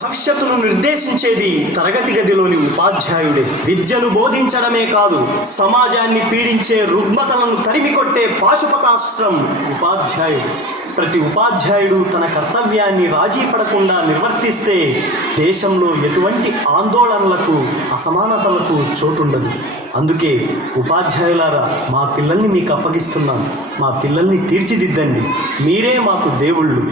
భవిష్యత్తును నిర్దేశించేది తరగతి గదిలోని ఉపాధ్యాయుడే. విద్యను బోధించడమే కాదు, సమాజాన్ని పీడించే రుగ్మతలను తరిమికొట్టే పాశుపతాస్త్రం ఉపాధ్యాయుడు. ప్రతి ఉపాధ్యాయుడు తన కర్తవ్యాన్ని రాజీ పడకుండా నిర్వర్తిస్తే దేశంలో ఎటువంటి ఆందోళనలకు, అసమానతలకు చోటుండదు. అందుకే ఉపాధ్యాయులారా, మా పిల్లల్ని మీకు అప్పగిస్తున్నాను. మా పిల్లల్ని తీర్చిదిద్దండి. మీరే మాకు దేవుళ్ళు.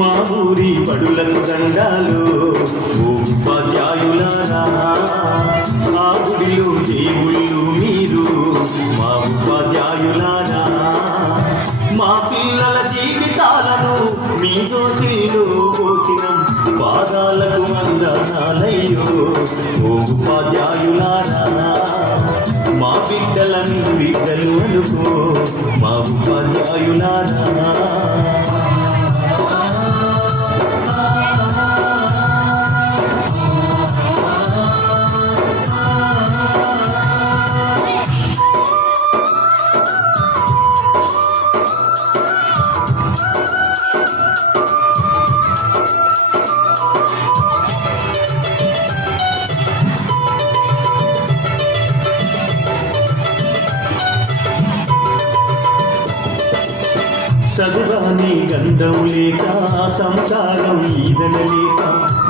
మా ఊరి బడులకు దండాలు ఓ ఉపాధ్యాయులారా, ఆ గుడిలో దేవుళ్ళు మీరు మా ఉపాధ్యాయులారా. మా పిల్లల జీవితాలను మీ దోసిలో పోసినం, పాదాలకు వందనాలయ్యో ఓ ఉపాధ్యాయులారా. మా బిడ్డలను బిడ్డలు అనుకో మా ఉపాధ్యాయులారా. చదువాని గంధం లేక, సంసారం ఈదనలేక,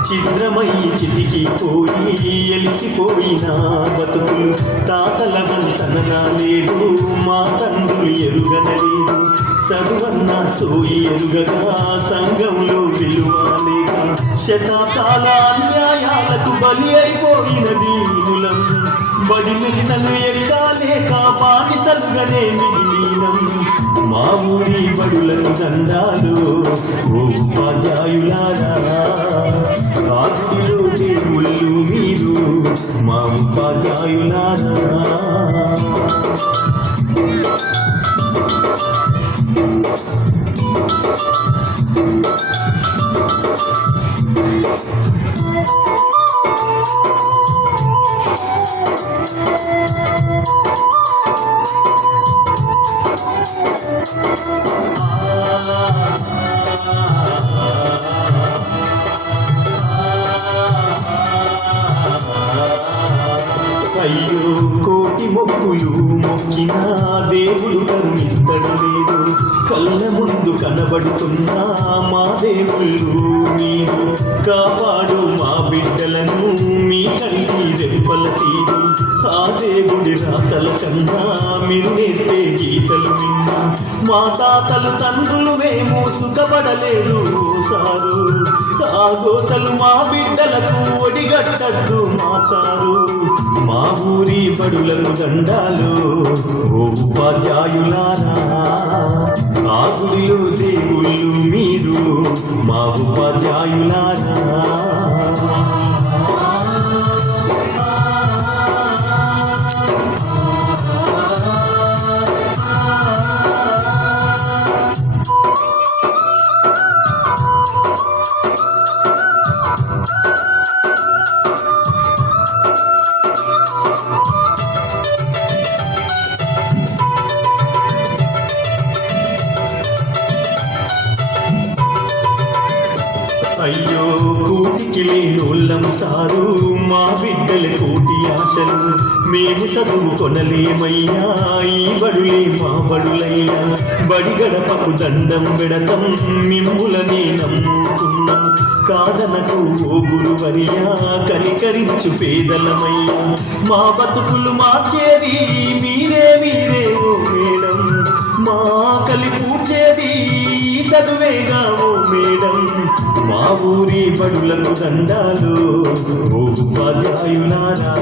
చిద్రమై చితికిపోయి ఎలిసిపోయిన బతుకులు. తాతల వంతన లేదు, మా తండ్రులు ఎరుగనలేదు. చదువన్న సోయి ఎరుగగా సంఘంలో విలువ లేక, శతాకాల అన్యాయాలకు బలి అయిపోయిన దీనులం. బడి మెట్టలు ఎక్కాలేక బానిసలుగానే మిగిలినం. మా ఊరి బడులకు దండాలు ఓ ఉపాధ్యాయులారా, ఆ గుడిలో దేవుళ్ళు మీరు మా ఉపాధ్యాయులారా. అయ్యో కోటి మొక్కులు మొక్కినా దేవుడు కరుణిస్తడు లేదు. కళ్ళ ముందు కనబడుతున్నా మా దేవుళ్ళు మీరు. కాపాడు మా బిడ్డలను మీ కంటి రెప్పల తీరు. ఆ దేవుడి రాతల కన్నా మీరు నేర్పే గీతలు విన్నా. మా తాతలు తండ్రులు మేము సుఖపడలేదు సారు. ఆ గోసలు మా బిడ్డలకు ఒడిగట్టద్దు మా సారు. మా ఊరి బడులకు దండాలు ఓ ఉపాధ్యాయులారా, ఆ గుడిలో దేవుళ్ళు మీరు మా ఉపాధ్యాయులారా. అయ్యో కూటికి లేనోళ్ళం సారు, మా బిడ్డల కోటి ఆశలు. మేము చదువు కొనలేమయ్యా, ఈ బడులే మా బడులయ్యా. బడి గడపకు దండం పెడతం, మిమ్ములనే నమ్ముకున్నాం. కాదనకు ఓ గురువర్యా, కనికరించు పేదలమయ్యా. మా బతుకులు మార్చేది మీరే మీరే ఓ మేడం. మా కలి పూడ్చేది చదువేగా ఓ మేడం. మా ఊరి బడులకు దండాలు ఓ ఉపాధ్యాయులారా,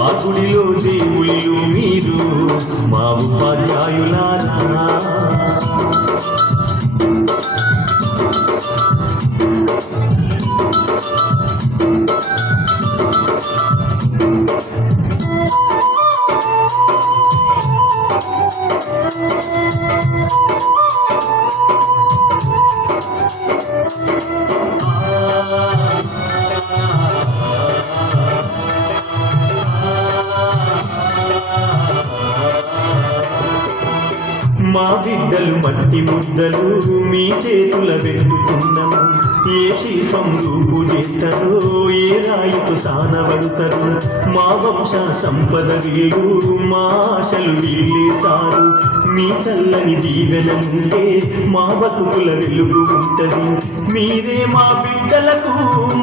ఆ గుడిలో దేవుళ్ళు మీరు మా ఉపాధ్యాయులారా. మా బిడ్డలు మట్టి ముద్దలు మీ చేతుల పెట్టుకున్నాము ఏ శిల్పం రూపు చేస్తారో ఏ రాయితో సానబడతారు మా వంశ సంపద వీరు మా ఆశలు వీలేసారు మీ చల్లని దీవెన ఉంటే మా బతుకుల వెలుగు ఉంటది మీరే మా బిడ్డలకు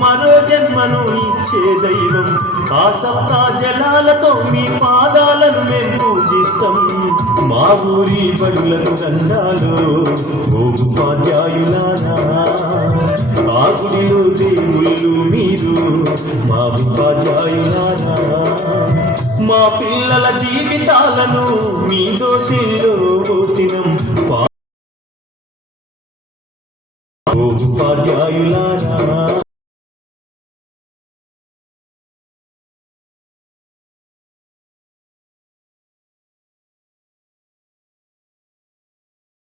మరో జన్మను ఇచ్చే దైవం ఆ సప్తా జలాలతో మీ పాదాలను మేము పూజిస్తాం మా ఊరి బడులకు దండాలు ఓ ఉపాధ్యాయులారా ఆ గుడిలో దేవుళ్ళు మీరు మా ఉపాధ్యాయులారా మా పిల్లల జీవితాలను మీ దోషిలో పోసినం ఓ ఉపాధ్యాయులారా